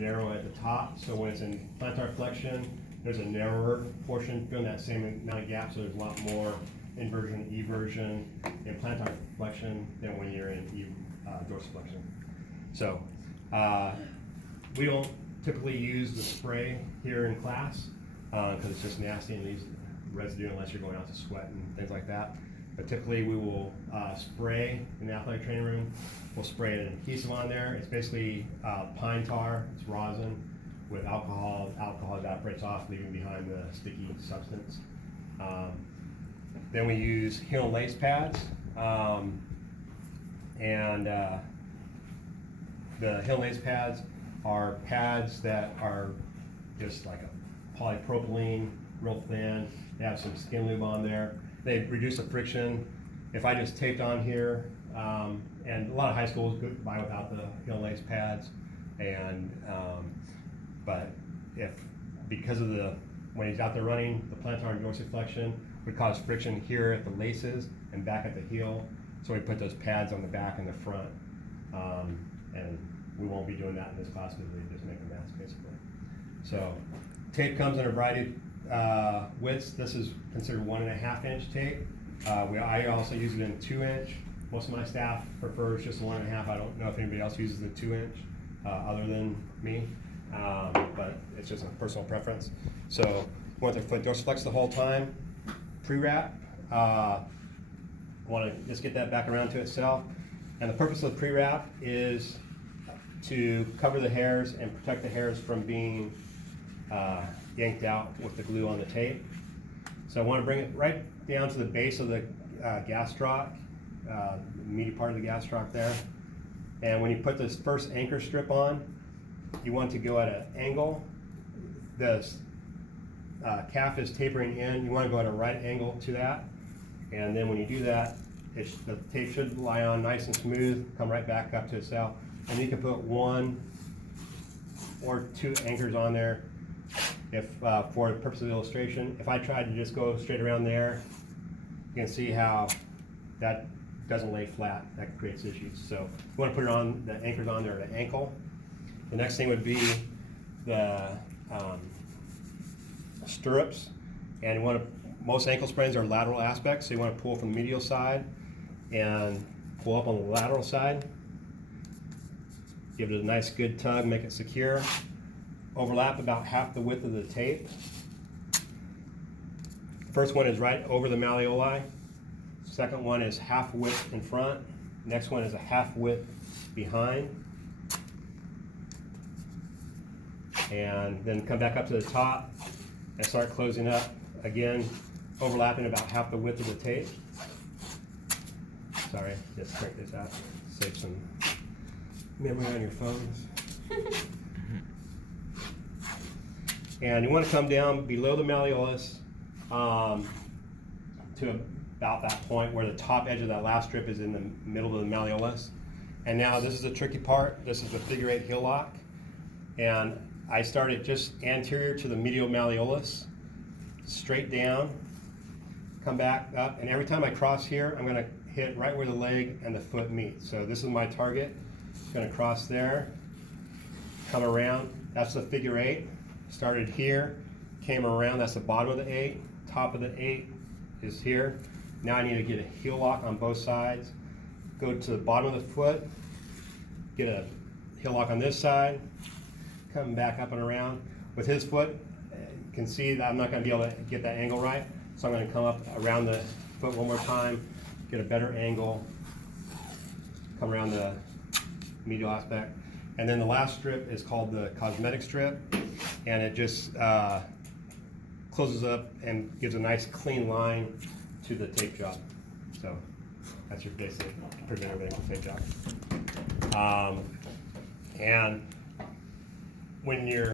narrow at the top, so when it's in plantar flexion, there's a narrower portion filling that same amount of gap, so there's a lot more inversion, eversion in plantar flexion than when you're in dorsiflexion. So we don't typically use the spray here in class because it's just nasty and leaves residue unless you're going out to sweat and things like that. But typically we will spray in the athletic training room. We'll spray an adhesive on there. It's basically pine tar, it's rosin with alcohol. Alcohol evaporates off, leaving behind the sticky substance. Then we use heel and lace pads. The heel and lace pads are pads that are just like a polypropylene, real thin. They have some skin lube on there. They reduce the friction. If I just taped on here, and a lot of high schools go by without the heel and lace pads, but because of when he's out there running, the plantar and dorsiflexion would cause friction here at the laces and back at the heel. So we put those pads on the back and the front, and we won't be doing that in this class because we just make a mess basically. So tape comes in a variety of widths. This is considered 1.5 inch tape. I also use it in 2 inch. Most of my staff prefers just 1.5. I don't know if anybody else uses the 2 inch other than me, but it's just a personal preference. So we want their foot dorsiflex the whole time. Pre-wrap. Want to just get that back around to itself. And the purpose of the pre-wrap is to cover the hairs and protect the hairs from being yanked out with the glue on the tape. So I want to bring it right down to the base of the gastroc, the meaty part of the gastroc there. And when you put this first anchor strip on, you want to go at an angle. The calf is tapering in. You want to go at a right angle to that. And then when you do that, the tape should lie on nice and smooth, come right back up to itself. And you can put 1 or 2 anchors on there if for the purpose of illustration. If I tried to just go straight around there, you can see how that doesn't lay flat. That creates issues. So you want to put it on, the anchors on there at an ankle. The next thing would be the stirrups. And you want to, most ankle sprains are lateral aspects, so you want to pull from the medial side and pull up on the lateral side. Give it a nice good tug, make it secure. Overlap about half the width of the tape. First one is right over the malleoli. Second one is half width in front. Next one is a half width behind. And then come back up to the top and start closing up. Again, overlapping about half the width of the tape. Sorry, just crank this out. Save some memory on your phones. And you want to come down below the malleolus to about that point where the top edge of that last strip is in the middle of the malleolus. And now this is the tricky part. This is the figure 8 heel lock. And I started just anterior to the medial malleolus, straight down, come back up, and every time I cross here, I'm going to hit right where the leg and the foot meet. So this is my target. Going to cross there, come around. That's the figure 8. Started here, came around. That's the bottom of the 8. Top of the 8 is here. Now I need to get a heel lock on both sides. Go to the bottom of the foot, get a heel lock on this side, come back up and around. With his foot, you can see that I'm not going to be able to get that angle right. So I'm going to come up around the foot one more time, get a better angle, come around the medial aspect. And then the last strip is called the Cosmetic strip, and it just closes up and gives a nice clean line to the tape job. So that's your basic preventative ankle tape job. And when you're